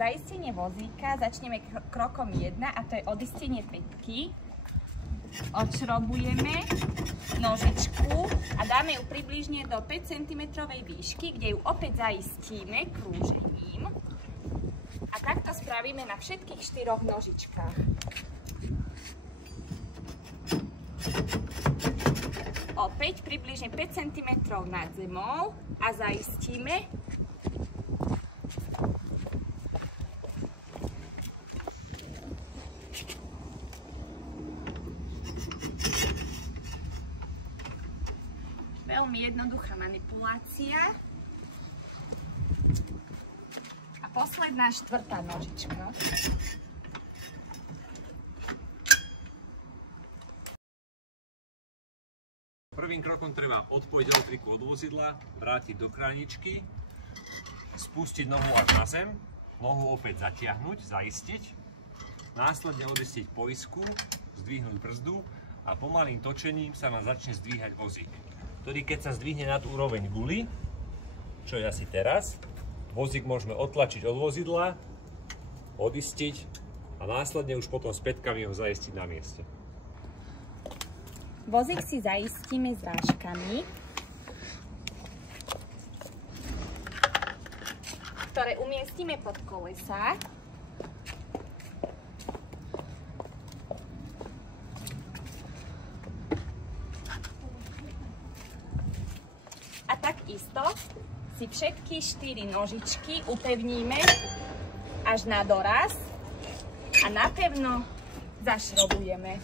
zaistenie vozíka začneme krokom 1 a to je odistenie pätky. Odšrobujeme nožičku a dáme ju približne do 5 cm výšky, kde ju opäť zaistíme krúžením. A takto spravíme na všetkých 4 nožičkách. Opäť približne 5 cm nad zemou a zaistíme. Veľmi jednoduchá manipulácia. A posledná 4. nožička. Prvým krokom treba odpojiť elektriku od vozidla, vrátiť do kráničky, spustiť nohu až na zem, nohu opäť zatiahnuť, zaistiť, následne odistiť poisku, zdvihnúť brzdu a pomalým točením sa nám začne zdvíhať vozík, ktorý keď sa zdvihne nad úroveň guly, čo je asi teraz, vozík môžeme odtlačiť od vozidla, odistiť a následne už potom s pätkami ho zaistiť na mieste. Vozík si zaistíme zrážkami, ktoré umiestnime pod kolesá. A takisto si všetky 4 nožičky upevníme až na doraz a napevno zašrobujeme.